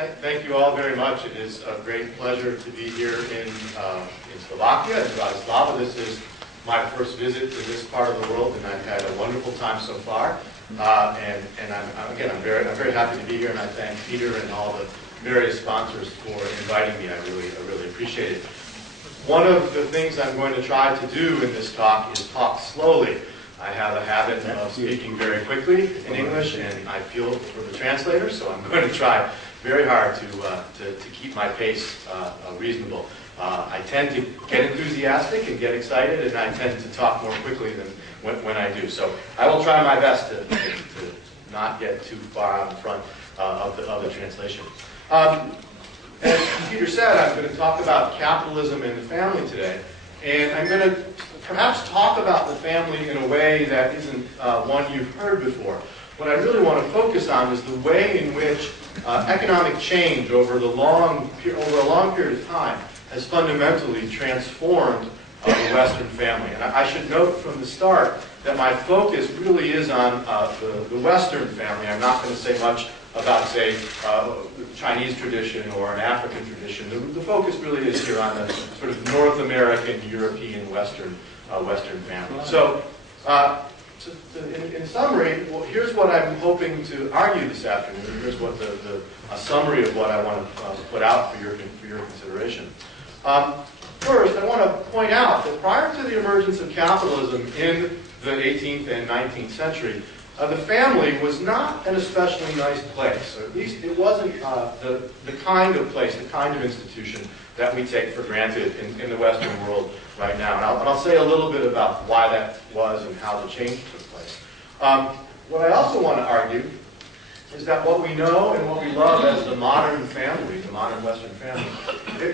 Thank you all very much. It is a great pleasure to be here in Slovakia, in Bratislava. This is my first visit to this part of the world, and I've had a wonderful time so far. And I'm very happy to be here, and I thank Peter and all the various sponsors for inviting me. I really appreciate it. One of the things I'm going to try to do in this talk is talk slowly. I have a habit of speaking very quickly in English, and I feel for the translator, so I'm going to try very hard to keep my pace reasonable. I tend to get enthusiastic and get excited, and I tend to talk more quickly than when I do. So I will try my best to not get too far out in front of the translation. As Peter said, I'm going to talk about capitalism and the family today, and I'm going to perhaps talk about the family in a way that isn't one you've heard before. What I really want to focus on is the way in which economic change over a long period of time has fundamentally transformed the Western family. And I should note from the start that my focus really is on the Western family. I'm not going to say much about, say, the Chinese tradition or an African tradition. The focus really is here on the sort of North American, European, Western family. So, in summary, well, here's what I'm hoping to argue this afternoon. Here's what a summary of what I want to put out for your consideration. First, I want to point out that prior to the emergence of capitalism in the 18th and 19th century, the family was not an especially nice place, or at least it wasn't the kind of place, the kind of institution that we take for granted in the Western world right now. And I'll say a little bit about why that was and how the change took place. What I also want to argue is that what we know and what we love as the modern family, the modern Western family,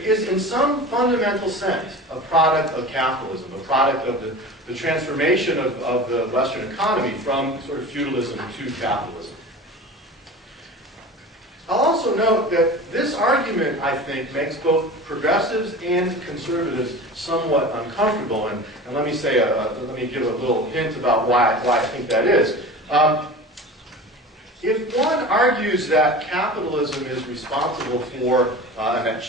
is in some fundamental sense a product of capitalism, a product of the transformation of the Western economy from sort of feudalism to capitalism. I'll also note that this argument, I think, makes both progressives and conservatives somewhat uncomfortable. And let me say, let me give a little hint about why I think that is. If one argues that capitalism is responsible for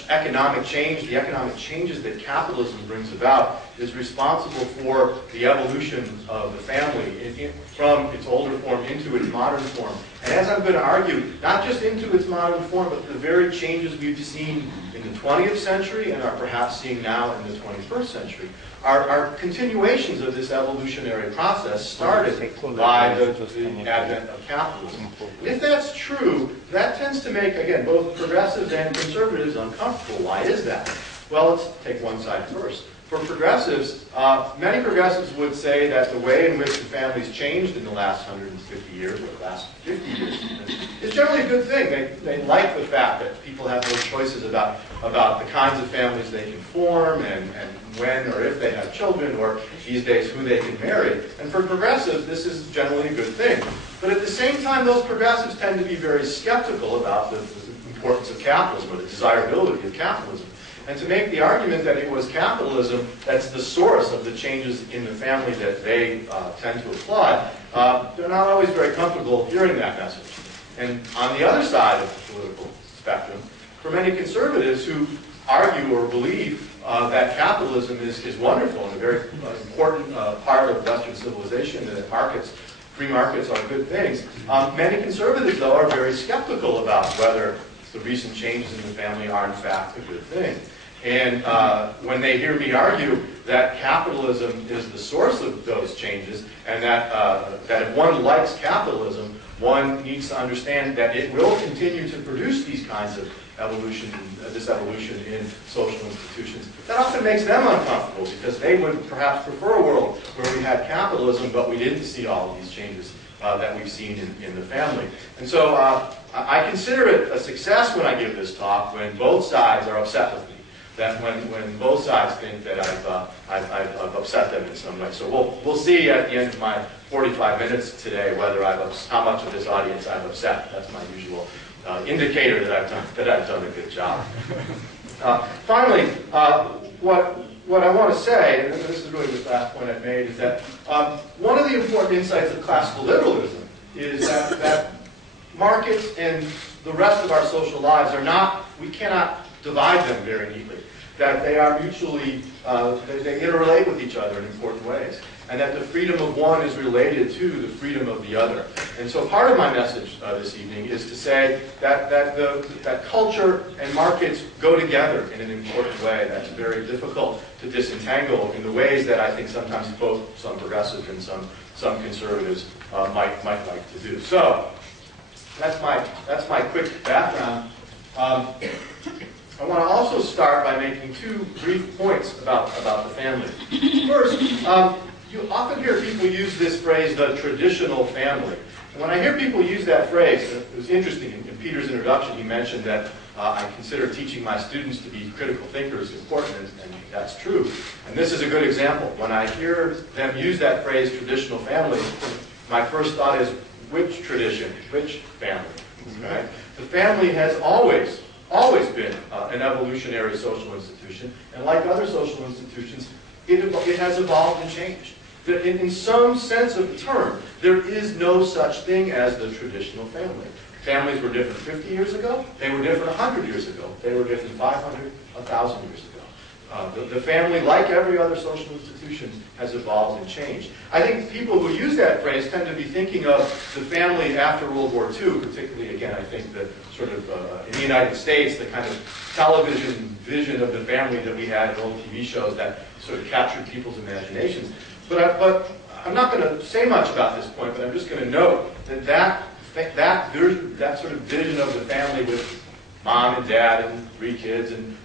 economic change, the economic changes that capitalism brings about is responsible for the evolution of the family from its older form into its modern form. And as I'm going to argue, not just into its modern form, but the very changes we've seen in the 20th century and are perhaps seeing now in the 21st century are continuations of this evolutionary process started by the advent of capitalism. And if that's true, that tends to make, again, both progressives and conservatives uncomfortable. Why is that? Well, let's take one side first. For progressives, many progressives would say that the way in which the family's changed in the last 150 years, or the last 50 years, is generally a good thing. They like the fact that people have those choices about the kinds of families they can form and when or if they have children, or these days who they can marry. And for progressives, this is generally a good thing. But at the same time, those progressives tend to be very skeptical about the importance of capitalism or the desirability of capitalism. And to make the argument that it was capitalism that's the source of the changes in the family that they tend to applaud, they're not always very comfortable hearing that message. And on the other side of the political spectrum, for many conservatives who argue or believe that capitalism is wonderful and a very important part of Western civilization, and that free markets are good things, many conservatives, though, are very skeptical about whether the recent changes in the family are, in fact, a good thing. And when they hear me argue that capitalism is the source of those changes, and that if one likes capitalism, one needs to understand that it will continue to produce these kinds of this evolution in social institutions, that often makes them uncomfortable because they would perhaps prefer a world where we had capitalism, but we didn't see all of these changes that we've seen in the family. And so I consider it a success when I give this talk when both sides are upset with me. That when both sides think that I've upset them in some way. So we'll see at the end of my 45 minutes today whether how much of this audience I've upset. That's my usual indicator that I've done a good job. Finally, what I want to say, and this is really the last point I've made, is that one of the important insights of classical liberalism is that markets and the rest of our social lives are not, we cannot divide them very neatly. That they are mutually, they interrelate with each other in important ways. And that the freedom of one is related to the freedom of the other. And so part of my message this evening is to say that culture and markets go together in an important way that's very difficult to disentangle in the ways that I think sometimes both some progressives and some conservatives might like to do. So that's my quick background. I want to also start by making two brief points about the family. First, you often hear people use this phrase, the traditional family. And when I hear people use that phrase, it was interesting, in Peter's introduction he mentioned that I consider teaching my students to be critical thinkers important, and that's true. And this is a good example. When I hear them use that phrase, traditional family, my first thought is, which tradition, which family? Right? The family has always been an evolutionary social institution, and like other social institutions, it has evolved and changed. In some sense of the term, there is no such thing as the traditional family. Families were different 50 years ago, they were different 100 years ago, they were different 500, 1,000 years ago. The family, like every other social institution, has evolved and changed. I think people who use that phrase tend to be thinking of the family after World War II, particularly, again, I think the sort of, in the United States, the kind of television vision of the family that we had in old TV shows that sort of captured people's imaginations. But I'm not going to say much about this point, but I'm just going to note that sort of vision of the family with mom and dad and 3 kids, and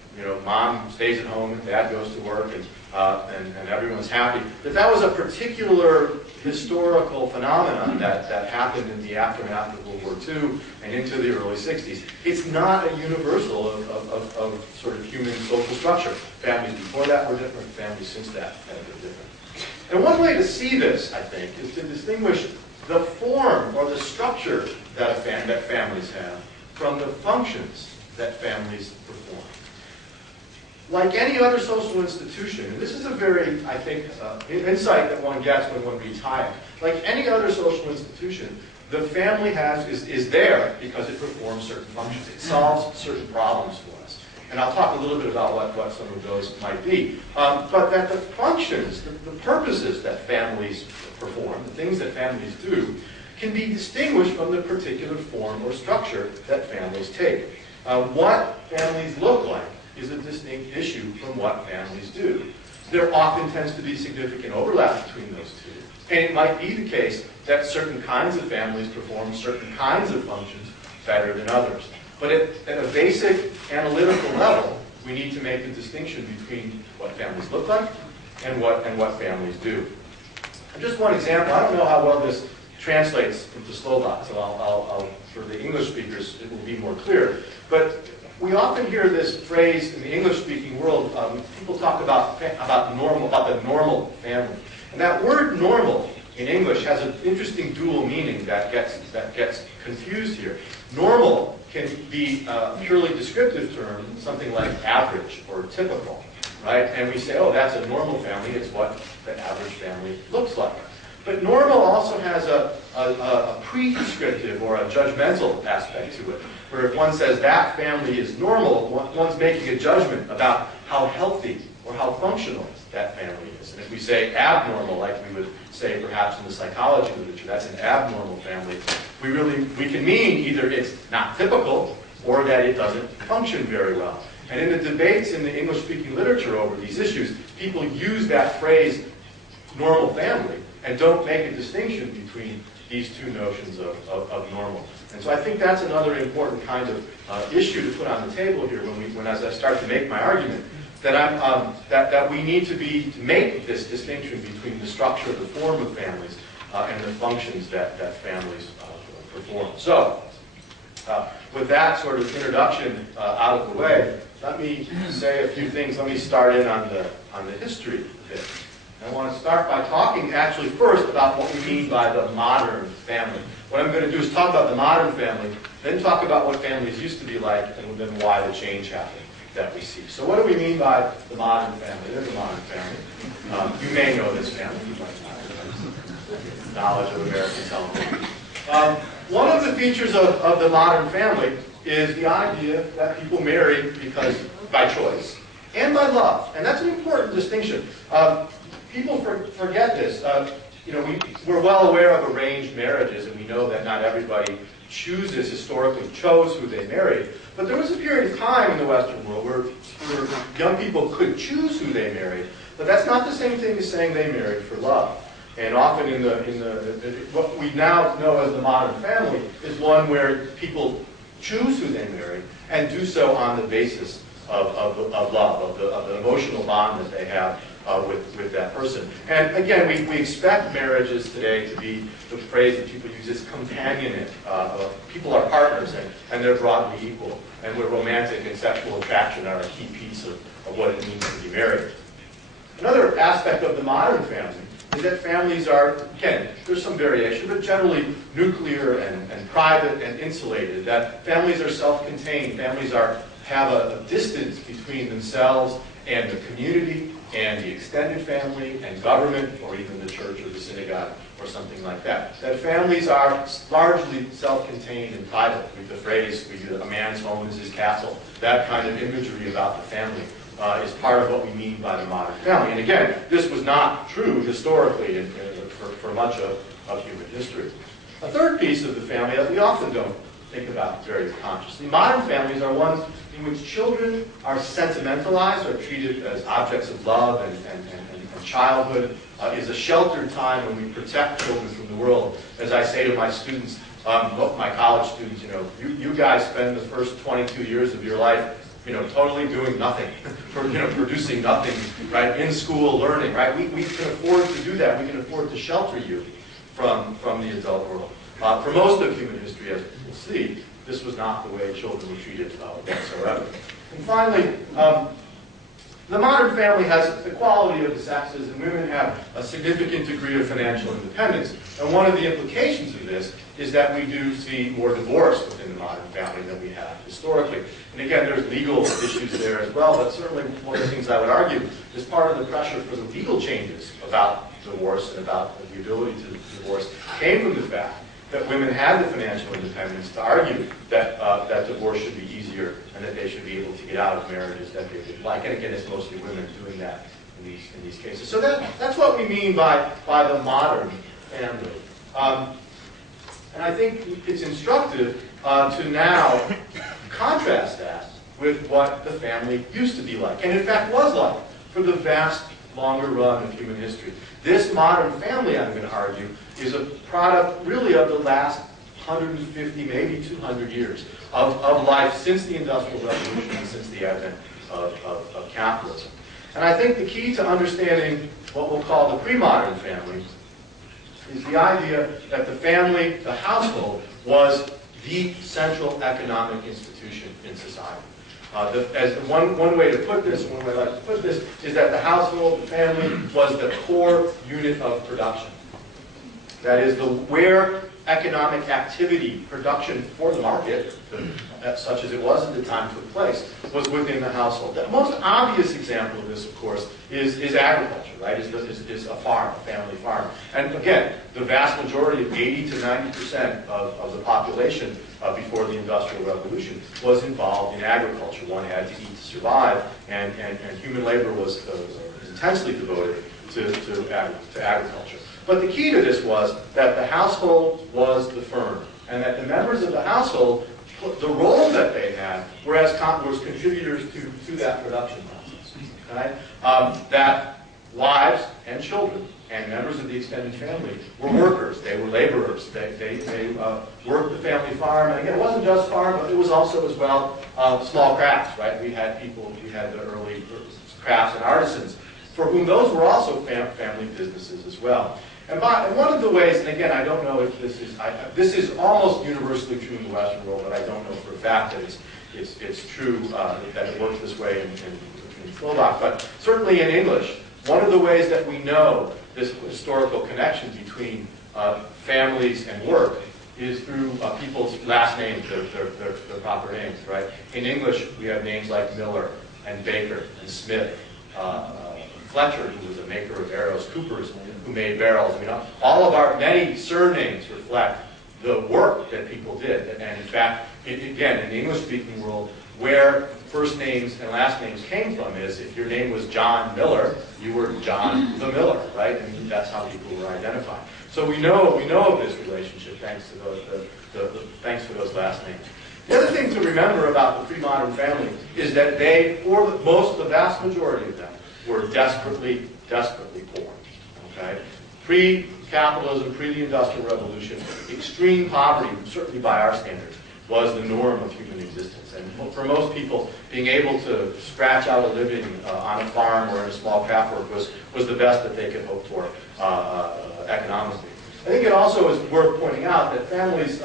mom stays at home and dad goes to work, and everyone's happy, that was a particular historical phenomenon that happened in the aftermath of World War II and into the early 60s. It's not a universal of sort of human social structure. Families before that were different, families since that have been different. And one way to see this, I think, is to distinguish the form or the structure that families have from the functions that families perform. Like any other social institution, and this is a very, I think, insight that one gets when one reads Hayek, like any other social institution, the family is there because it performs certain functions. It solves certain problems for us. And I'll talk a little bit about what some of those might be. But that the functions, the purposes that families perform, the things that families do, can be distinguished from the particular form or structure that families take. What families look like is a distinct issue from what families do. There often tends to be significant overlap between those two. And it might be the case that certain kinds of families perform certain kinds of functions better than others. But at a basic analytical level, we need to make a distinction between what families look like and what families do. And just one example, I don't know how well this translates into Slovak, so I'll for the English speakers, it will be more clear. But we often hear this phrase in the English-speaking world. People talk about the normal family, and that word "normal" in English has an interesting dual meaning that gets confused here. Normal can be a purely descriptive term, something like average or typical, right? And we say, oh, that's a normal family. It's what the average family looks like. But normal also has a pre-descriptive or a judgmental aspect to it, where if one says that family is normal, one's making a judgment about how healthy or how functional that family is. And if we say abnormal, like we would say perhaps in the psychology literature, that's an abnormal family, we can mean either it's not typical or that it doesn't function very well. And in the debates in the English-speaking literature over these issues, people use that phrase, normal family, and don't make a distinction between these two notions of normal. And so I think that's another important kind of issue to put on the table here when as I start to make my argument, that we need to make this distinction between the structure, the form of families, and the functions that families perform. So, with that sort of introduction out of the way, let me say a few things. Let me start in on the history a bit. I want to start by talking actually first about what we mean by the modern family. What I'm going to do is talk about the modern family, then talk about what families used to be like, and then why the change happened that we see. So what do we mean by the modern family? There's a modern family. You may know this family. Knowledge of American television. One of the features of the modern family is the idea that people marry because by choice and by love, and that's an important distinction. People forget this. We're well aware of arranged marriages, and we know that not everybody historically chose who they married. But there was a period of time in the Western world where young people could choose who they married, but that's not the same thing as saying they married for love. And often what we now know as the modern family is one where people choose who they marry and do so on the basis of love, of the emotional bond that they have with that person. And again, we expect marriages today to be, the phrase that people use is companionate. People are partners and they're broadly equal. And where romantic and sexual attraction are a key piece of what it means to be married. Another aspect of the modern family is that families are, again, there's some variation, but generally nuclear and private and insulated. That families are self-contained. Families have a distance between themselves and the community and the extended family and government, or even the church or the synagogue or something like that. That families are largely self-contained and private. With the phrase, a man's home is his castle. That kind of imagery about the family is part of what we mean by the modern family. And again, this was not true historically for much of human history. A third piece of the family that we often don't think about very consciously. Modern families are ones in which children are sentimentalized, are treated as objects of love, and childhood is a sheltered time when we protect children from the world. As I say to my students, my college students, you guys spend the first 22 years of your life totally doing nothing, producing nothing, right? In school, learning, right? We can afford to do that. We can afford to shelter you from the adult world. For most of human history, as we'll see, this was not the way children were treated whatsoever. And finally, the modern family has equality of the sexes, and women have a significant degree of financial independence. And one of the implications of this is that we do see more divorce within the modern family than we have historically. And again, there's legal issues there as well, but certainly one of the things I would argue is part of the pressure for the legal changes about divorce and about the ability to divorce came from the fact that women had the financial independence to argue that that divorce should be easier and that they should be able to get out of marriages that they didn't like. And again, it's mostly women doing that in these cases. So that's what we mean by the modern family. And I think it's instructive to now contrast that with what the family used to be like, and in fact was like for the vast longer run of human history. This modern family, I'm going to argue, is a product really of the last 150, maybe 200 years of life since the Industrial Revolution and since the advent of capitalism. And I think the key to understanding what we'll call the pre-modern family is the idea that the family, the household, was the central economic institution in society. As one way to put this, one way I like to put this, is that the household, the family, was the core unit of production. That is, where economic activity, production for the market, such as it was at the time took place, was within the household. The most obvious example of this, of course, is agriculture, right? Is a farm, a family farm. And again, the vast majority of 80 to 90% of the population before the Industrial Revolution was involved in agriculture. One had to eat to survive, and human labor was intensely devoted to agriculture. But the key to this was that the household was the firm, and that the members of the household, the role that they had, were as contributors to that production process. Okay? That wives and children and members of the extended family were workers. They were laborers. They worked the family farm. And again, it wasn't just farm, but it was also as well small crafts. Right? We had the early crafts and artisans, for whom those were also family businesses as well. And one of the ways, and again, I don't know if this is almost universally true in the Western world, but I don't know for a fact that it's true that it works this way in Slovak. But certainly in English, one of the ways that we know this historical connection between families and work is through people's last names, their proper names, right? In English, we have names like Miller and Baker and Smith, Fletcher, who was a maker of arrows, Coopers, who made barrels. All of our many surnames reflect the work that people did. And in fact, again, in the English-speaking world, where first names and last names came from is if your name was John Miller, you were John the Miller, right? And that's how people were identified. So we know of this relationship thanks to thanks to those last names. The other thing to remember about the pre-modern family is that they, for the vast majority of them, were desperately, desperately poor. Okay? Pre-capitalism, pre the Industrial Revolution, extreme poverty, certainly by our standards, was the norm of human existence. And for most people, being able to scratch out a living on a farm or in a small craft work was the best that they could hope for economically. I think it also is worth pointing out that families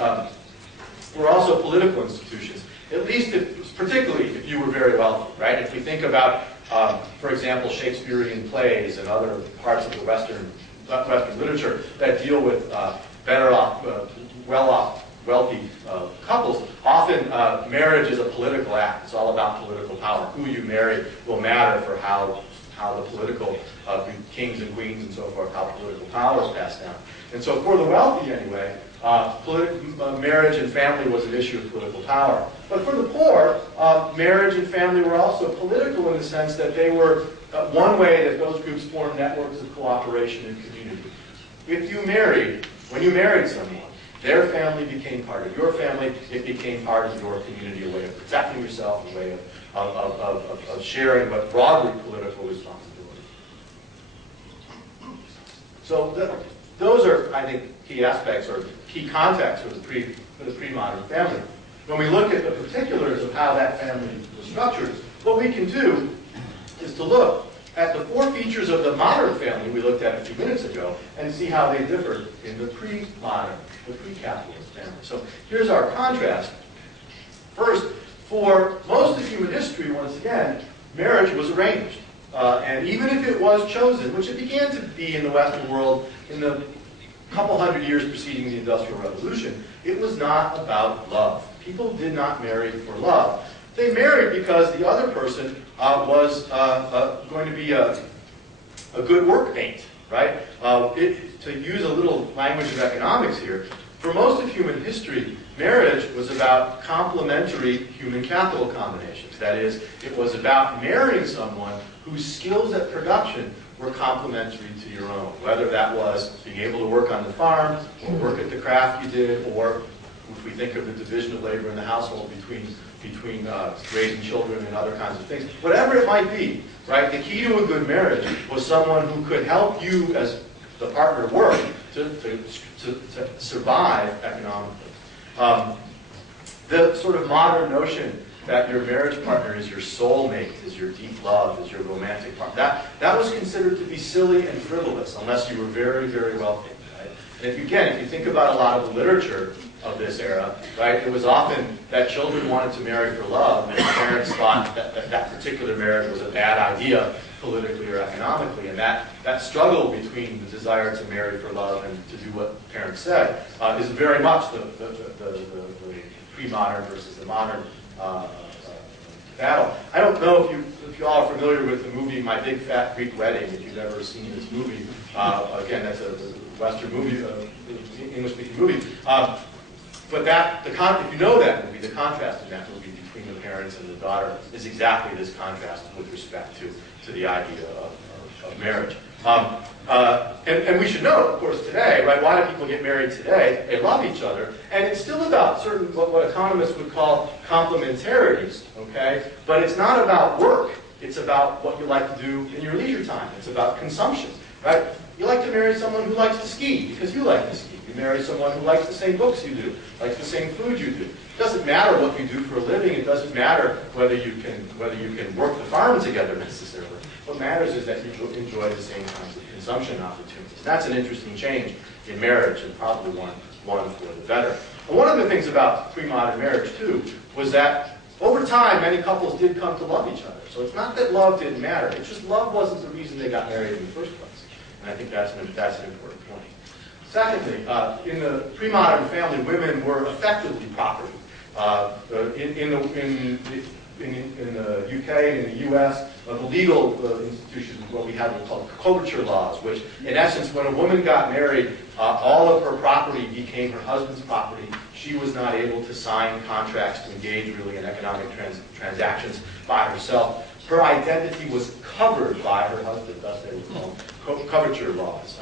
were also political institutions, at least particularly if you were very wealthy, right? If we think about, for example, Shakespearean plays and other parts of the Western literature that deal with better off, well-off, wealthy couples, often marriage is a political act. It's all about political power. Who you marry will matter for how the political kings and queens and so forth, how political power is passed down. And so for the wealthy anyway, marriage and family was an issue of political power. But for the poor, marriage and family were also political in the sense that they were one way that those groups formed networks of cooperation and community. If you married, when you married someone, their family became part of your family, it became part of your community, a way of protecting yourself, a way of sharing, but broadly political responsibility. So those are, I think, key aspects or key contexts for the pre-modern family. When we look at the particulars of how that family was structured, what we can do is to look at the four features of the modern family we looked at a few minutes ago and see how they differ in the pre-modern, the pre-capitalist family. So here's our contrast. First, for most of human history, once again, marriage was arranged. And even if it was chosen, which it began to be in the Western world in the couple hundred years preceding the Industrial Revolution, it was not about love. People did not marry for love. They married because the other person was going to be a good workmate, right? To use a little language of economics here, for most of human history, marriage was about complementary human capital combinations. That is, it was about marrying someone whose skills at production were complementary to your own, whether that was being able to work on the farm, or work at the craft you did, or if we think of the division of labor in the household between raising children and other kinds of things, whatever it might be, right? The key to a good marriage was someone who could help you as the partner work to survive economically. The sort of modern notion that your marriage partner is your soulmate, is your deep love, is your romantic partner, that was considered to be silly and frivolous unless you were very, very wealthy. Right? And if you think about a lot of the literature of this era, right, it was often that children wanted to marry for love, and parents thought that particular marriage was a bad idea politically or economically, and that struggle between the desire to marry for love and to do what parents said is very much the pre-modern versus the modern battle. I don't know if you all are familiar with the movie My Big Fat Greek Wedding, if you've ever seen this movie. Again, that's a Western movie, English-speaking movie. But if you know that movie, the contrast in that movie between the parents and the daughter is exactly this contrast with respect to the idea of marriage. And we should know, of course, today, right? Why do people get married today? They love each other, and it's still about certain what economists would call complementarities, okay? But it's not about work. It's about what you like to do in your leisure time. It's about consumption, right? You like to marry someone who likes to ski because you like to ski. You marry someone who likes the same books you do, likes the same food you do. It doesn't matter what you do for a living. It doesn't matter whether you can work the farm together necessarily. What matters is that you enjoy the same kinds of consumption opportunities. That's an interesting change in marriage, and probably one for the better. And one of the things about pre-modern marriage, too, was that over time, many couples did come to love each other. So it's not that love didn't matter. It's just love wasn't the reason they got married in the first place. And I think that's an important point. Secondly, in the pre-modern family, women were effectively property. In the UK and in the US, the legal institutions, what we had called coverture laws, which in essence, when a woman got married, all of her property became her husband's property. She was not able to sign contracts to engage really in economic transactions by herself. Her identity was covered by her husband, thus they were called coverture laws.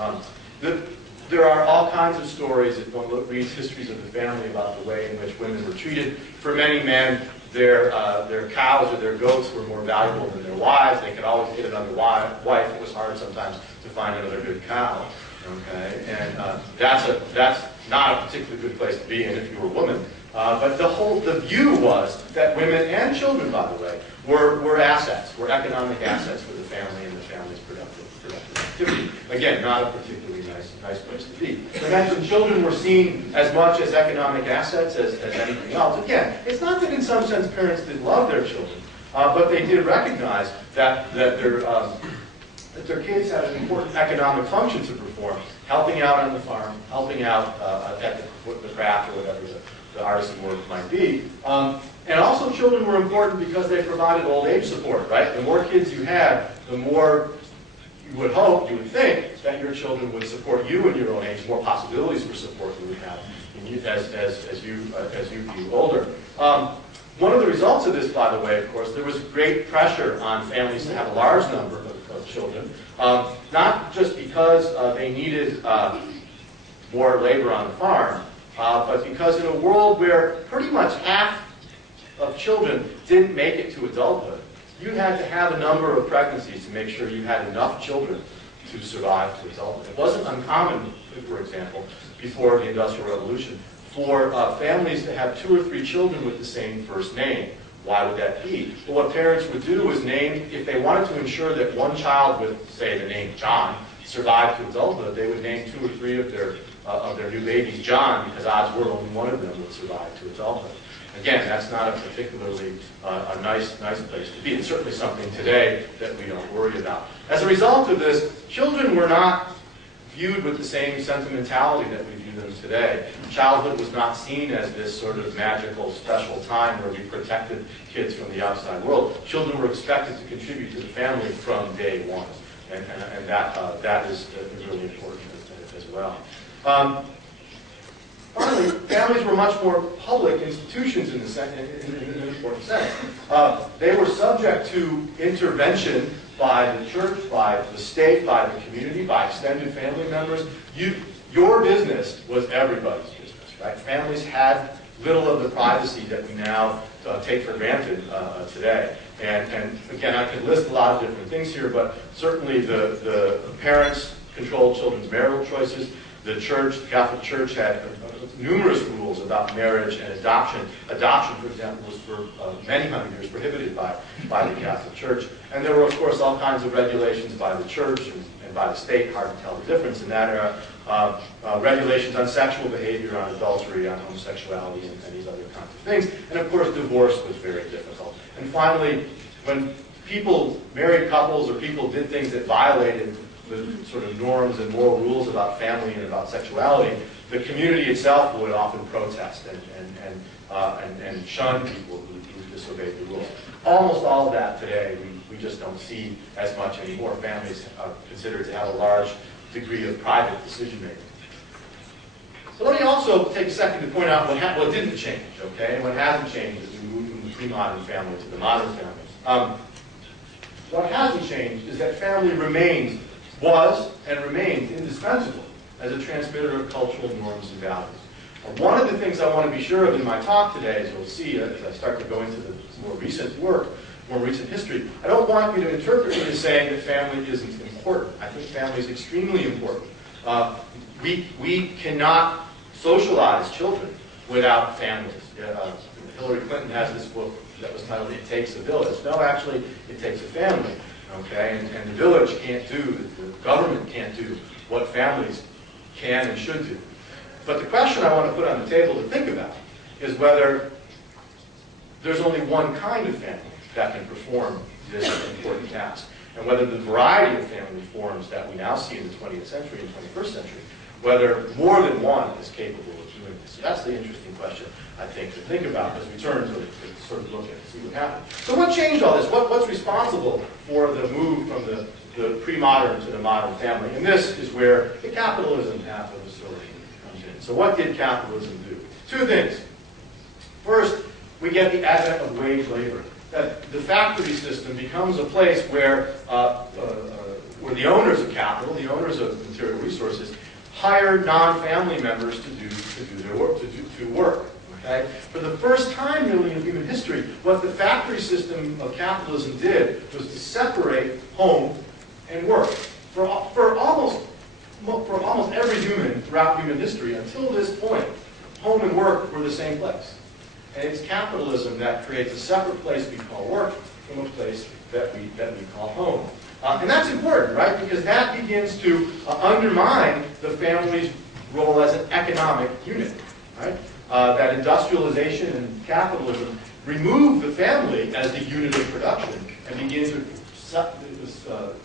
There are all kinds of stories, if one reads histories of the family, about the way in which women were treated. For many men, their cows or their goats were more valuable than their wives. They could always get another wife. It was hard sometimes to find another good cow. Okay, and that's not a particularly good place to be in if you were a woman. But the view was that women and children, by the way, were assets, were economic assets for the family and the family's productive activity. Again, not a particularly nice place to be. I mentioned children were seen as much as economic assets as anything else. Again, it's not that in some sense parents did love their children, but they did recognize that their kids had an important economic function to perform, helping out on the farm, helping out at the craft or whatever the artisan work might be. And also children were important because they provided old age support, right? The more kids you had, the more you would hope, you would think, that your children would support you in your own age, more possibilities for support you would have as you grew older. One of the results of this, by the way, of course, there was great pressure on families to have a large number of children, not just because they needed more labor on the farm, but because in a world where pretty much half of children didn't make it to adulthood, you had to have a number of pregnancies to make sure you had enough children to survive to adulthood. It wasn't uncommon, for example, before the Industrial Revolution, for families to have 2 or 3 children with the same first name. Why would that be? Well, what parents would do is name, if they wanted to ensure that one child with, say, the name John survived to adulthood, they would name 2 or 3 of their new babies John, because odds were only one of them would survive to adulthood. Again, that's not a particularly a nice place to be. It's certainly something today that we don't worry about. As a result of this, children were not viewed with the same sentimentality that we view them today. Childhood was not seen as this sort of magical, special time where we protected kids from the outside world. Children were expected to contribute to the family from day one, and that is really important as well. Finally, families were much more public institutions in an important sense. They were subject to intervention by the church, by the state, by the community, by extended family members. Your business was everybody's business, right? Families had little of the privacy that we now take for granted today. And again, I could list a lot of different things here, but certainly the parents controlled children's marital choices. The church, the Catholic Church, had numerous rules about marriage and adoption. Adoption, for example, was for many hundred years prohibited by the Catholic Church. And there were, of course, all kinds of regulations by the church and by the state, hard to tell the difference in that era. Regulations on sexual behavior, on adultery, on homosexuality, and these other kinds of things. And of course, divorce was very difficult. And finally, when people, married couples, or people did things that violated the sort of norms and moral rules about family and about sexuality, the community itself would often protest and shun people who disobeyed the rules. Almost all of that today we just don't see as much anymore. Families are considered to have a large degree of private decision making. So let me also take a second to point out what didn't change, okay, and what hasn't changed as we move from the pre-modern family to the modern family. What hasn't changed is that family was and remains indispensable as a transmitter of cultural norms and values. One of the things I want to be sure of in my talk today, as you'll see as I start to go into the more recent work, more recent history, I don't want you to interpret me as saying that family isn't important. I think family is extremely important. We cannot socialize children without families. Hillary Clinton has this book that was titled "It Takes a Village." No, actually, it takes a family. Okay, and the village can't do, the government can't do what families can and should do. But the question I want to put on the table to think about is whether there's only one kind of family that can perform this important task, and whether the variety of family forms that we now see in the 20th century and 21st century, whether more than one is capable of doing this. So that's the interesting question, I think, to think about as we turn to sort of look at and see what happened. So what changed all this? What's responsible for the move from the pre-modern to the modern family? And this is where the capitalism half of the story comes in. So what did capitalism do? Two things. First, we get the advent of wage labor. That the factory system becomes a place where the owners of capital, the owners of material resources, hire non-family members to do their work, to work. Okay? For the first time, really, in human history, what the factory system of capitalism did was to separate home and work. For almost every human throughout human history, until this point, home and work were the same place. And it's capitalism that creates a separate place we call work from a place that we call home. And that's important, right? Because that begins to undermine the family's role as an economic unit, right? That industrialization and capitalism remove the family as the unit of production and begin to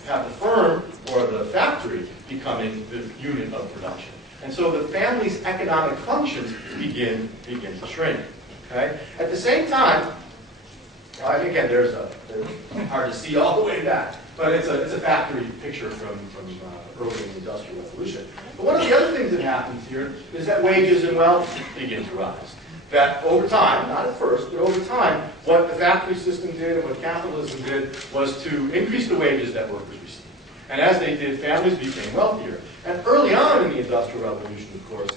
have the firm or the factory becoming the unit of production. And so the family's economic functions begin to shrink. Okay? At the same time, and again, there's hard to see all the way back, but it's a factory picture from early industrial revolution. But one of the other things that happens here is that wages and wealth begin to rise. That over time, not at first, but over time, what the factory system did and what capitalism did was to increase the wages that workers received. And as they did, families became wealthier. And early on in the Industrial Revolution, of course,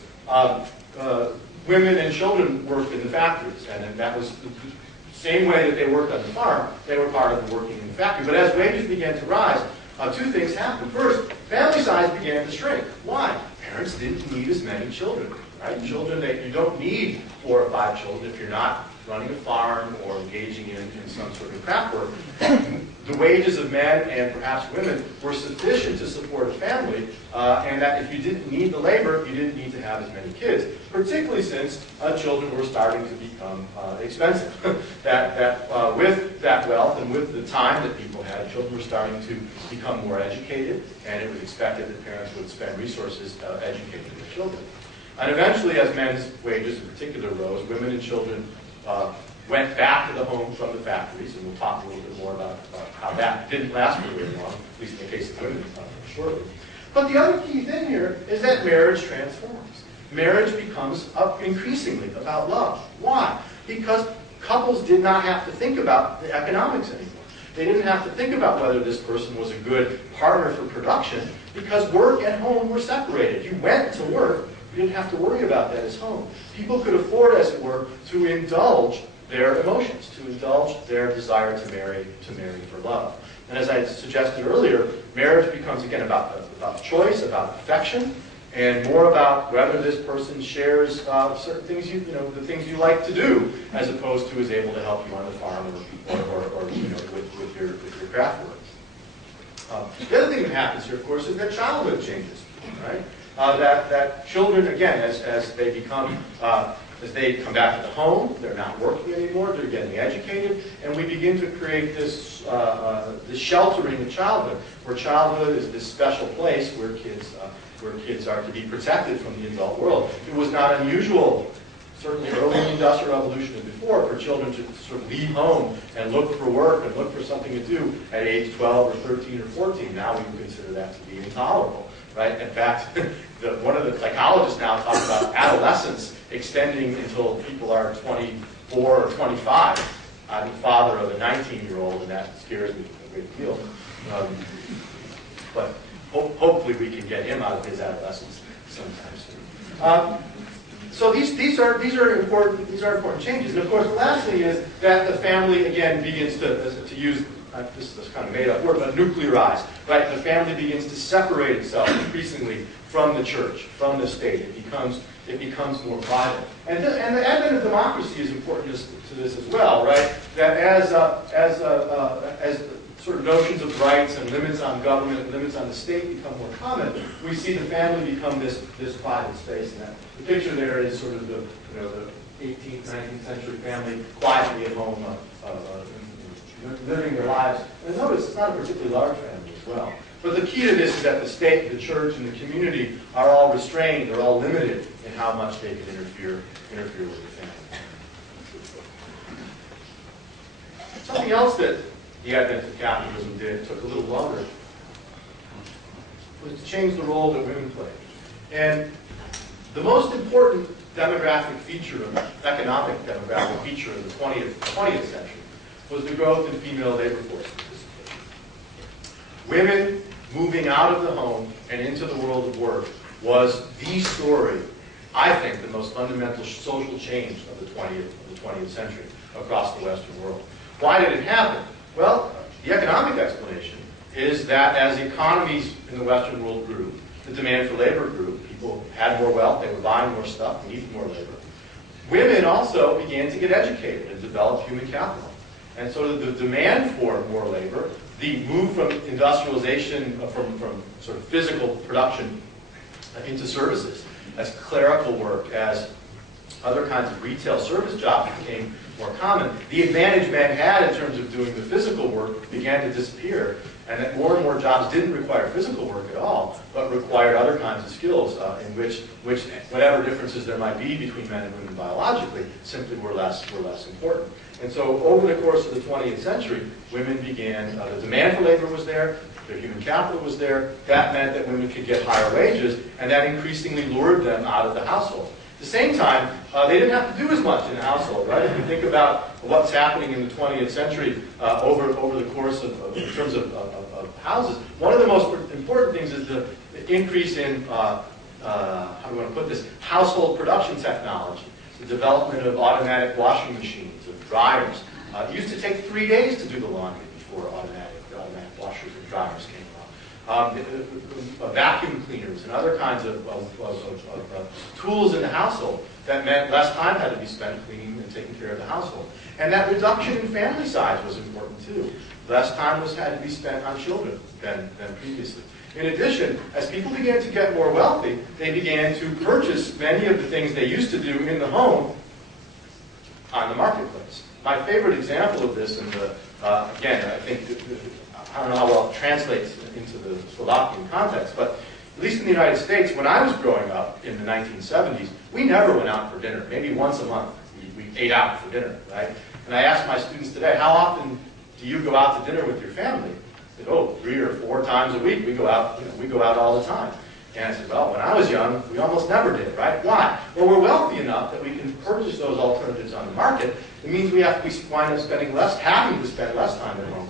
women and children worked in the factories. And that was the same way that they worked on the farm. They were part of the working in the factory. But as wages began to rise, two things happened. First, family size began to shrink. Why? Parents didn't need as many children. Right? Children, you don't need 4 or 5 children if you're not running a farm or engaging in some sort of craft work. The wages of men and perhaps women were sufficient to support a family, and that if you didn't need the labor, you didn't need to have as many kids, particularly since children were starting to become expensive. With that wealth and with the time that people had, children were starting to become more educated, and it was expected that parents would spend resources educating their children. And eventually, as men's wages in particular rose, women and children went back to the home from the factories, and we'll talk a little bit more about how that didn't last for very long, at least in the case of women, shortly. But the other key thing here is that marriage transforms. Marriage becomes increasingly about love. Why? Because couples did not have to think about the economics anymore. They didn't have to think about whether this person was a good partner for production, because work and home were separated. You went to work. You didn't have to worry about that as home. People could afford, as it were, to indulge their emotions, to indulge their desire to marry for love. And as I suggested earlier, marriage becomes, again, about choice, about affection, and more about whether this person shares certain things the things you like to do, as opposed to is able to help you on the farm or with your craft work. The other thing that happens here, of course, is that childhood changes, right? That children, again, as they come back to the home, they're not working anymore, they're getting educated, and we begin to create this sheltering of childhood, where childhood is this special place where kids are to be protected from the adult world. It was not unusual, certainly early in the Industrial Revolution and before, for children to sort of leave home and look for work and look for something to do at age 12 or 13 or 14. Now we would consider that to be intolerable. Right? In fact, one of the psychologists now talks about adolescence extending until people are 24 or 25. I'm the father of a 19-year-old, and that scares me a great deal. But hopefully we can get him out of his adolescence sometime soon. So these are important changes. And of course, the last thing is that the family again begins to use. This is kind of made-up word, but nuclearized, right? The family begins to separate itself increasingly from the church, from the state. It becomes more private. And the advent of democracy is important to this as well, right? That as sort of notions of rights and limits on government and limits on the state become more common, we see the family become this private space. And the picture there is sort of the 18th, 19th century family quietly at home, living their lives. And notice it's not a particularly large family as well. But the key to this is that the state, the church, and the community are all restrained, they're all limited in how much they can interfere with the family. Something else that the advent of capitalism did, took a little longer, was to change the role that women played. And the most important demographic feature, economic demographic feature of the 20th century was the growth in female labor force participation. Women moving out of the home and into the world of work was the story, I think, the most fundamental social change of the 20th century across the Western world. Why did it happen? Well, the economic explanation is that as economies in the Western world grew, the demand for labor grew. People had more wealth, they were buying more stuff, they needed more labor. Women also began to get educated and develop human capital. And so the demand for more labor, the move from industrialization, from sort of physical production into services, as clerical work, as other kinds of retail service jobs became more common, the advantage men had in terms of doing the physical work began to disappear, and that more and more jobs didn't require physical work at all, but required other kinds of skills in which whatever differences there might be between men and women biologically simply were less important. And so over the course of the 20th century, women began, the demand for labor was there, their human capital was there. That meant that women could get higher wages, and that increasingly lured them out of the household. At the same time, they didn't have to do as much in the household, right? If you think about what's happening in the 20th century over the course in terms of houses, one of the most important things is the increase in, how do we want to put this, household production technology, the development of automatic washing machines, of dryers. It used to take 3 days to do the laundry before automatic washers and dryers came along. Vacuum cleaners and other kinds of tools in the household that meant less time had to be spent cleaning and taking care of the household. And that reduction in family size was important too. Less time had to be spent on children than previously. In addition, as people began to get more wealthy, they began to purchase many of the things they used to do in the home on the marketplace. My favorite example of this, and again, I think, I don't know how well it translates into the Slovakian context, but at least in the United States, when I was growing up in the 1970s, we never went out for dinner. Maybe once a month we ate out for dinner, right? And I asked my students today, how often do you go out to dinner with your family? They said, oh, 3 or 4 times a week. We go out, we go out all the time. And I said, well, when I was young, we almost never did, right? Why? Well, we're wealthy enough that we can purchase those alternatives on the market. It means we wind up spending having to spend less time at home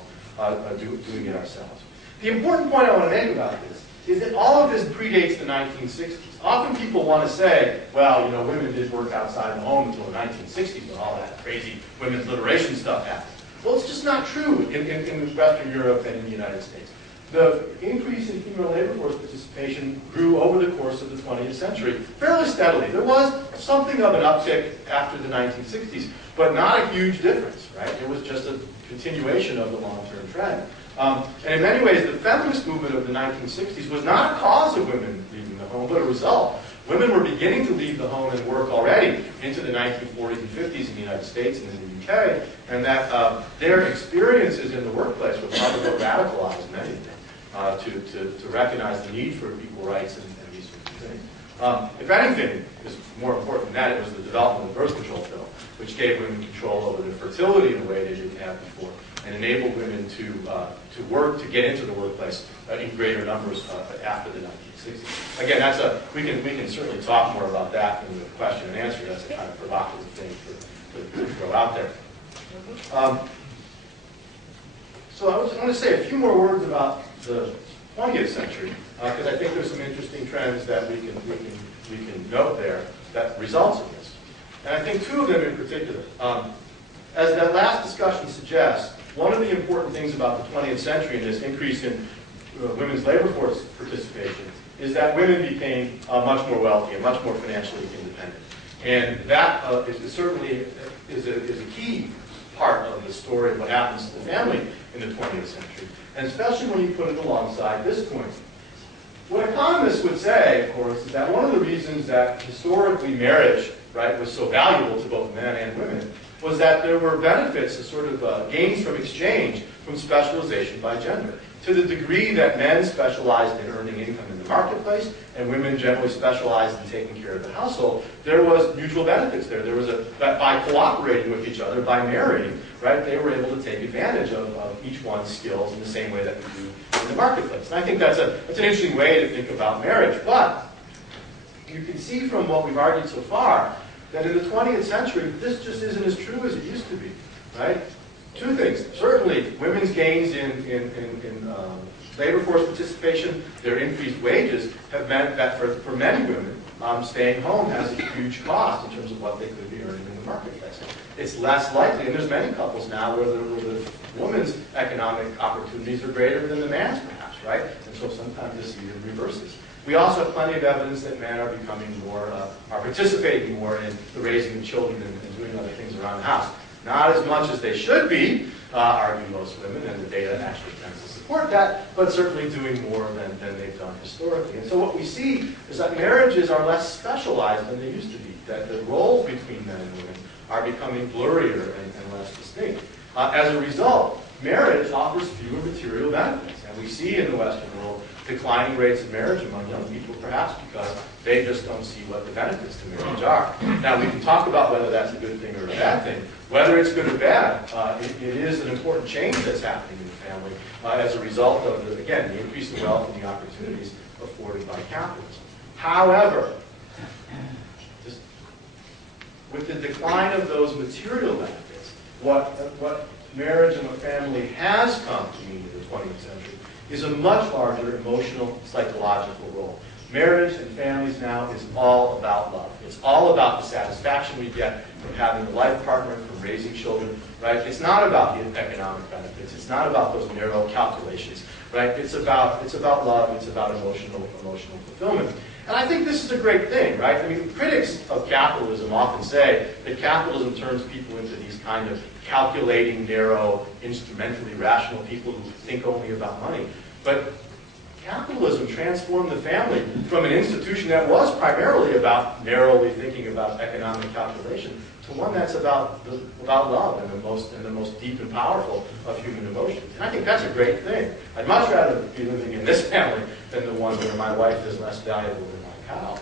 doing it ourselves. The important point I want to make about this is that all of this predates the 1960s. Often people want to say, well, women did work outside the home until the 1960s when all that crazy women's liberation stuff happened. Well, it's just not true in Western Europe and in the United States. The increase in female labor force participation grew over the course of the 20th century fairly steadily. There was something of an uptick after the 1960s, but not a huge difference, right? It was just a continuation of the long-term trend. And in many ways, the feminist movement of the 1960s was not a cause of women leaving the home, but a result. Women were beginning to leave the home and work already into the 1940s and 50s in the United States and in the UK, and that their experiences in the workplace were probably what radicalized many of them to recognize the need for equal rights and these sorts of things. If anything is more important than that, it was the development of the birth control pill, which gave women control over their fertility in a way they didn't have before, and enabled women to work, to get into the workplace in greater numbers after the 1960s. Again, we can certainly talk more about that in the question and answer. That's a kind of provocative thing to throw out there. So I want to say a few more words about the 20th century, because I think there's some interesting trends that we can note there that results in this. And I think 2 of them in particular. As that last discussion suggests, one of the important things about the 20th century and this increase in women's labor force participation is that women became much more wealthy and much more financially independent. And that certainly is a key part of the story of what happens to the family in the 20th century, and especially when you put it alongside this point. What economists would say, of course, is that one of the reasons that historically marriage, right, was so valuable to both men and women was that there were benefits, sort of gains from exchange, from specialization by gender. to the degree that men specialized in earning income in the marketplace and women generally specialized in taking care of the household, there was mutual benefits there. There was by cooperating with each other, by marrying, right, they were able to take advantage of each one's skills in the same way that we do in the marketplace. And I think that's an interesting way to think about marriage. But you can see from what we've argued so far that in the 20th century, this just isn't as true as it used to be, right? Two things. Certainly, women's gains in labor force participation, their increased wages, have meant that for many women, staying home has a huge cost in terms of what they could be earning in the marketplace. It's less likely, and there's many couples now where the woman's economic opportunities are greater than the man's, perhaps, right? And so sometimes this even reverses. We also have plenty of evidence that men are becoming more, are participating more in the raising of children and doing other things around the house. Not as much as they should be, argue most women, and the data actually tends to support that, but certainly doing more than they've done historically. And so what we see is that marriages are less specialized than they used to be, that the roles between men and women are becoming blurrier and less distinct. As a result, marriage offers fewer material benefits, and we see in the Western world declining rates of marriage among young people, perhaps because they just don't see what the benefits to marriage are. Now, we can talk about whether that's a good thing or a bad thing. Whether it's good or bad, it is an important change that's happening in the family as a result of, again, the increase in wealth and the opportunities afforded by capitalism. However, with the decline of those material benefits, what marriage and what family has come to mean in the 20th century is a much larger emotional, psychological role. Marriage and families now is all about love. It's all about the satisfaction we get from having a life partner, from raising children, right? It's not about the economic benefits. It's not about those narrow calculations, right? It's about love. It's about emotional fulfillment. And I think this is a great thing, right? I mean, critics of capitalism often say that capitalism turns people into these kind of calculating, narrow, instrumentally rational people who think only about money. But capitalism transformed the family from an institution that was primarily about narrowly thinking about economic calculation to one that's about love and the most deep and powerful of human emotions. And I think that's a great thing. I'd much rather be living in this family than the one where my wife is less valuable than my cow.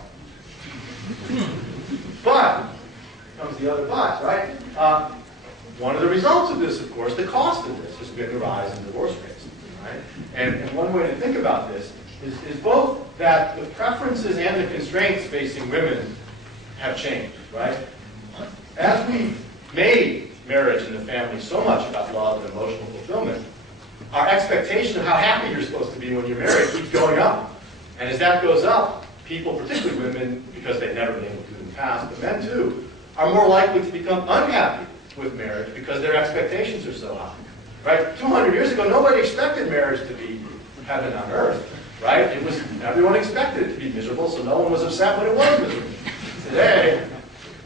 But, comes the other but, right? One of the results of this, of course, the cost of this has been the rise in divorce rates. Right? And one way to think about this is both that the preferences and the constraints facing women have changed, right? As we made marriage and the family so much about love and emotional fulfillment, our expectation of how happy you're supposed to be when you're married keeps going up. And as that goes up, people, particularly women, because they've never been able to in the past, but men too, are more likely to become unhappy with marriage because their expectations are so high. Right? 200 years ago, nobody expected marriage to be heaven on earth. Right? Everyone expected it to be miserable, so no one was upset when it was miserable. Today,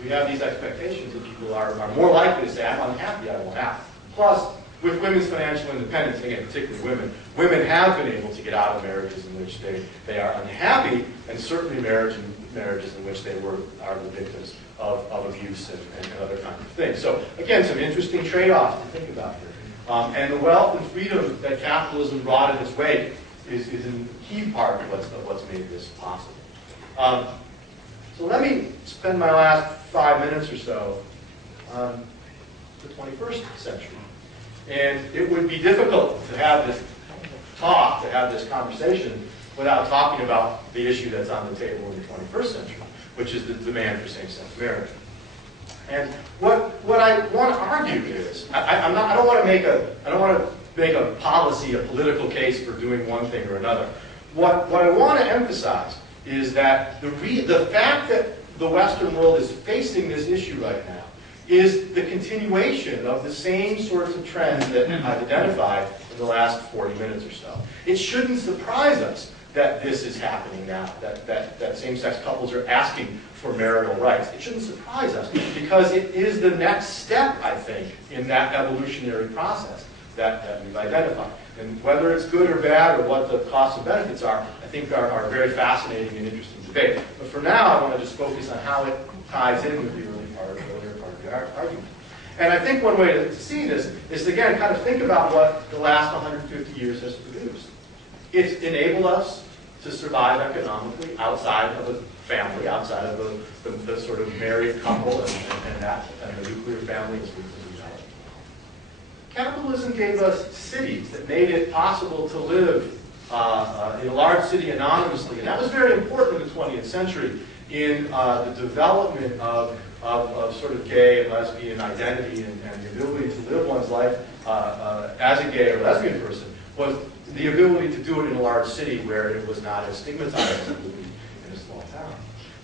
we have these expectations that people are more likely to say, I'm unhappy, I won't have. Plus, with women's financial independence, again, particularly women have been able to get out of marriages in which they are unhappy, and certainly marriages in which they are the victims of abuse and other kinds of things. So, again, some interesting trade-offs to think about here. And the wealth and freedom that capitalism brought in its wake is a key part of what's made this possible. So let me spend my last 5 minutes or so on the 21st century. And it would be difficult to have this talk, to have this conversation, without talking about the issue that's on the table in the 21st century, which is the demand for same-sex marriage. And what I want to argue is, I don't want to make a policy, a political case for doing one thing or another. What I want to emphasize is that the fact that the Western world is facing this issue right now is the continuation of the same sorts of trends that I've identified in the last 40 minutes or so. It shouldn't surprise us that this is happening now, that same-sex couples are asking for marital rights. It shouldn't surprise us because it is the next step, I think, in that evolutionary process that we've identified. And whether it's good or bad or what the costs and benefits are, I think are very fascinating and interesting debate. But for now, I want to just focus on how it ties in with the earlier part of the argument. And I think one way to see this is to, again, kind of think about what the last 150 years has produced. It's enabled us to survive economically outside of a family, outside of the sort of married couple and the nuclear family as we know it. Capitalism gave us cities that made it possible to live in a large city anonymously, and that was very important in the 20th century in the development of sort of gay and lesbian identity and the ability to live one's life as a gay or lesbian person, was the ability to do it in a large city where it was not as stigmatized as it would be in a small town.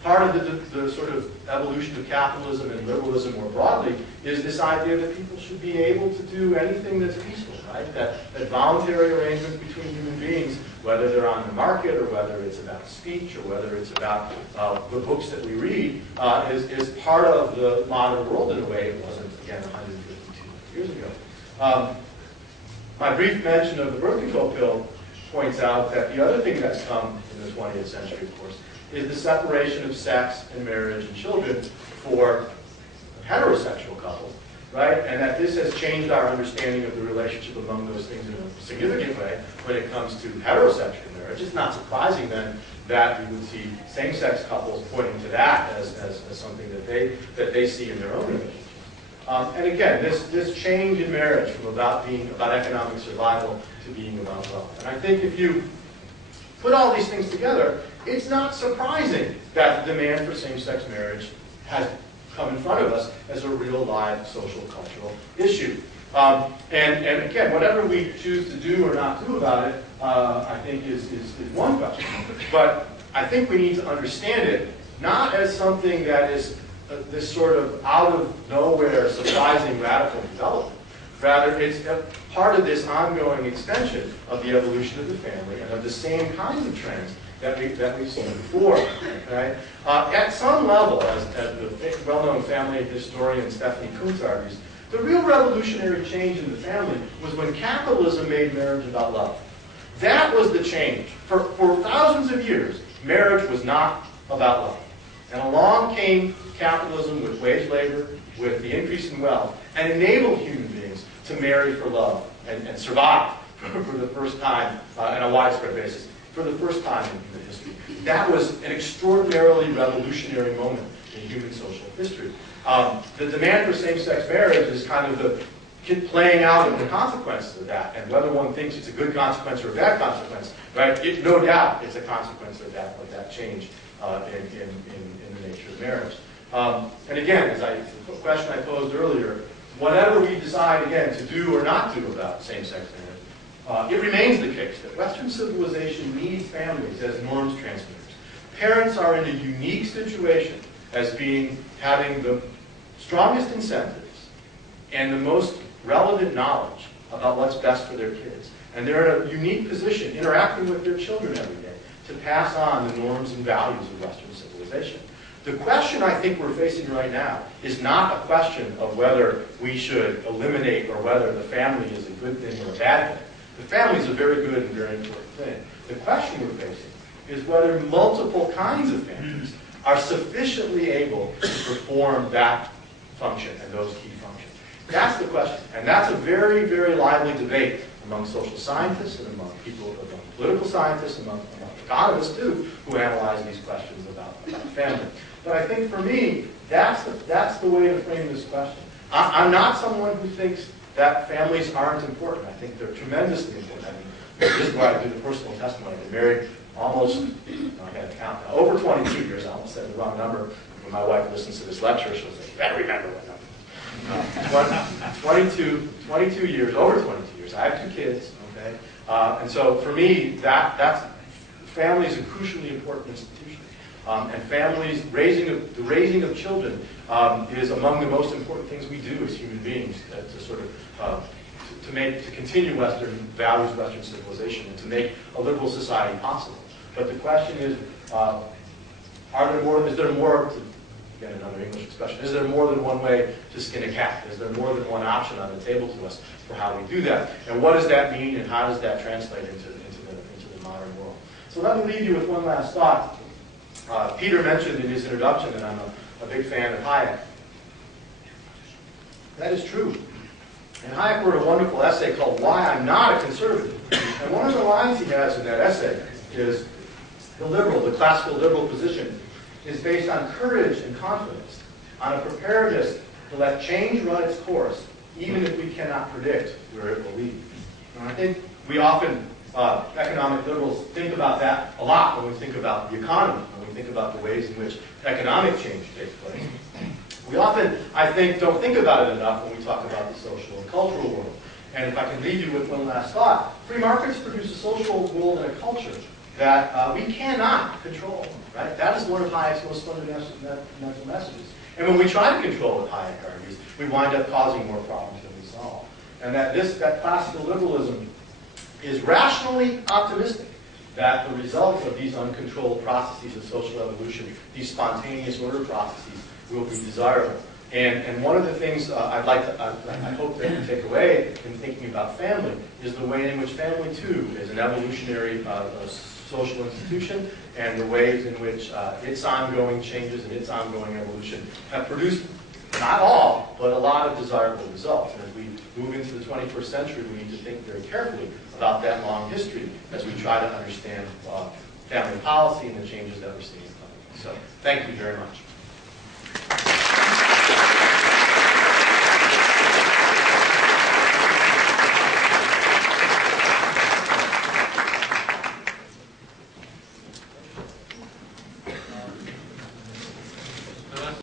Part of the sort of evolution of capitalism and liberalism more broadly is this idea that people should be able to do anything that's peaceful, right? That voluntary arrangements between human beings, whether they're on the market or whether it's about speech or whether it's about the books that we read, is part of the modern world in a way it wasn't, again, 152 years ago. My brief mention of the birth control pill points out that the other thing that's come in the 20th century, of course, is the separation of sex and marriage and children for heterosexual couples, right? And that this has changed our understanding of the relationship among those things in a significant way when it comes to heterosexual marriage. It's not surprising then that we would see same-sex couples pointing to that as something that they see in their own relationships. And again, this change in marriage from being about economic survival to being about wealth. And I think if you put all these things together, it's not surprising that the demand for same-sex marriage has come in front of us as a real live social cultural issue. And again, whatever we choose to do or not do about it, I think is one question. But I think we need to understand it not as something that is this sort of out of nowhere, surprising, radical development. Rather, it's a part of this ongoing extension of the evolution of the family and of the same kinds of trends that we've seen before. Okay? At some level, as the well-known family historian Stephanie Kuntz argues, the real revolutionary change in the family was when capitalism made marriage about love. That was the change. For thousands of years, marriage was not about love. And along came capitalism with wage labor, with the increase in wealth, and enabled human beings to marry for love and survive for the first time on a widespread basis, for the first time in human history. That was an extraordinarily revolutionary moment in human social history. The demand for same-sex marriage is kind of the playing out of the consequences of that, and whether one thinks it's a good consequence or a bad consequence, right? No doubt it's a consequence of that change in the nature of marriage. And again, the question I posed earlier, whatever we decide, again, to do or not do about same-sex marriage, it remains the case that Western civilization needs families as norms transmitters. Parents are in a unique situation as having the strongest incentives and the most relevant knowledge about what's best for their kids. And they're in a unique position, interacting with their children every day, to pass on the norms and values of Western civilization. The question I think we're facing right now is not a question of whether we should eliminate or whether the family is a good thing or a bad thing. The family is a very good and very important thing. The question we're facing is whether multiple kinds of families are sufficiently able to perform that function and those key functions. That's the question. And that's a very, very lively debate among social scientists and among political scientists, among economists too, who analyze these questions about family. But I think for me, that's the way to frame this question. I'm not someone who thinks that families aren't important. I think they're tremendously important. I mean, this is where I do the personal testimony. I've been married almost, I got to count now, over 22 years. I almost said the wrong number. When my wife listens to this lecture, she'll say, you better remember what number. 22 years, over 22 years. I have 2 kids, okay? And so for me, family is a crucially important institution. And families, the raising of children is among the most important things we do as human beings to sort of to continue Western values, Western civilization, and to make a liberal society possible. But the question is, is there more, again, another English expression, is there more than one way to skin a cat? Is there more than one option on the table to us for how we do that? And what does that mean, and how does that translate into the modern world? So let me leave you with one last thought. Peter mentioned in his introduction that I'm a big fan of Hayek. That is true. And Hayek wrote a wonderful essay called Why I'm Not a Conservative. And one of the lines he has in that essay is the classical liberal position is based on courage and confidence, on a preparedness to let change run its course, even if we cannot predict where it will lead. And I think we often, economic liberals, think about that a lot when we think about the economy, when we think about the ways in which economic change takes place. We often, I think, don't think about it enough when we talk about the social and cultural world. And if I can leave you with one last thought, free markets produce a social world and a culture that we cannot control, right? That is one of Hayek's most fundamental messages. And when we try to control what Hayek argues, we wind up causing more problems than we solve. And that classical liberalism is rationally optimistic that the results of these uncontrolled processes of social evolution, these spontaneous order processes, will be desirable. And one of the things I hope that you take away in thinking about family is the way in which family, too, is an evolutionary social institution, and the ways in which its ongoing changes and its ongoing evolution have produced, not all, but a lot of desirable results. And as we move into the 21st century, we need to think very carefully about that long history as we try to understand family policy and the changes that we're seeing. So, thank you very much.